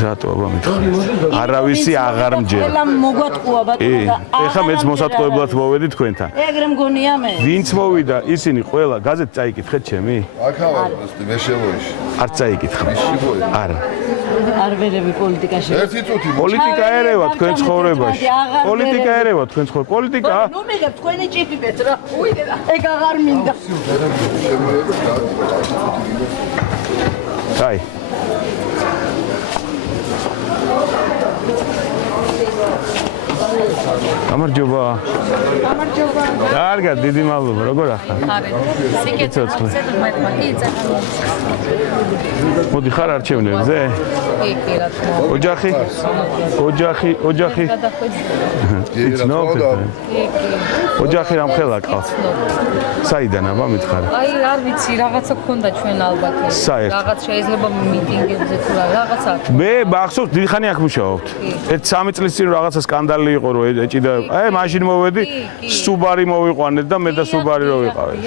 რატო აბა მითხრა არავისი აღარ მჯერა ყველა მოგვატყუა ბატონო ეხლა მეც მოსატყუებლად მოვედი თქვენთან ეგრე მგონია მე ვინც მოვიდა ისინი ყველა გაზეთ წაიკითხეთ ჩემი აქავარ მე შევოიში არ წაიკითხა არა არ ვერები პოლიტიკაში ერთი წუთი პოლიტიკა ერევა თქვენ ცხოვრებაში პოლიტიკა ერევა თქვენ ცხოვრებაში პოლიტიკა ნუ მიგებ თქვენი ჭიფიბეთ რა ეგ აღარ მინდა აი გამარჯობა. გამარჯობა. კარგად, დიდი მადლობა. როგორ ახლა? მოდი ხარ არჩევნებზე? კი, რა თქმა უნდა. ოჯახი. იცნობ? ოჯახი რამხელა ყავს? საიდან აბა მითხარ? აი, არ ვიცი, რაღაცა გქონდა ჩვენ ალბათ. რაღაც შეიძლება მიტინგებზე თუ რაღაცა. მე მახსოვს, დიდხანი აქ მუშაობთ. 1-3 წლის წინ რაღაცა სკანდალი იყო რომ ეჭიდა. აი, მაშინ მოვედი, სუბარი მოვიყვანეთ და მე და სუბარი რო ვიყავით.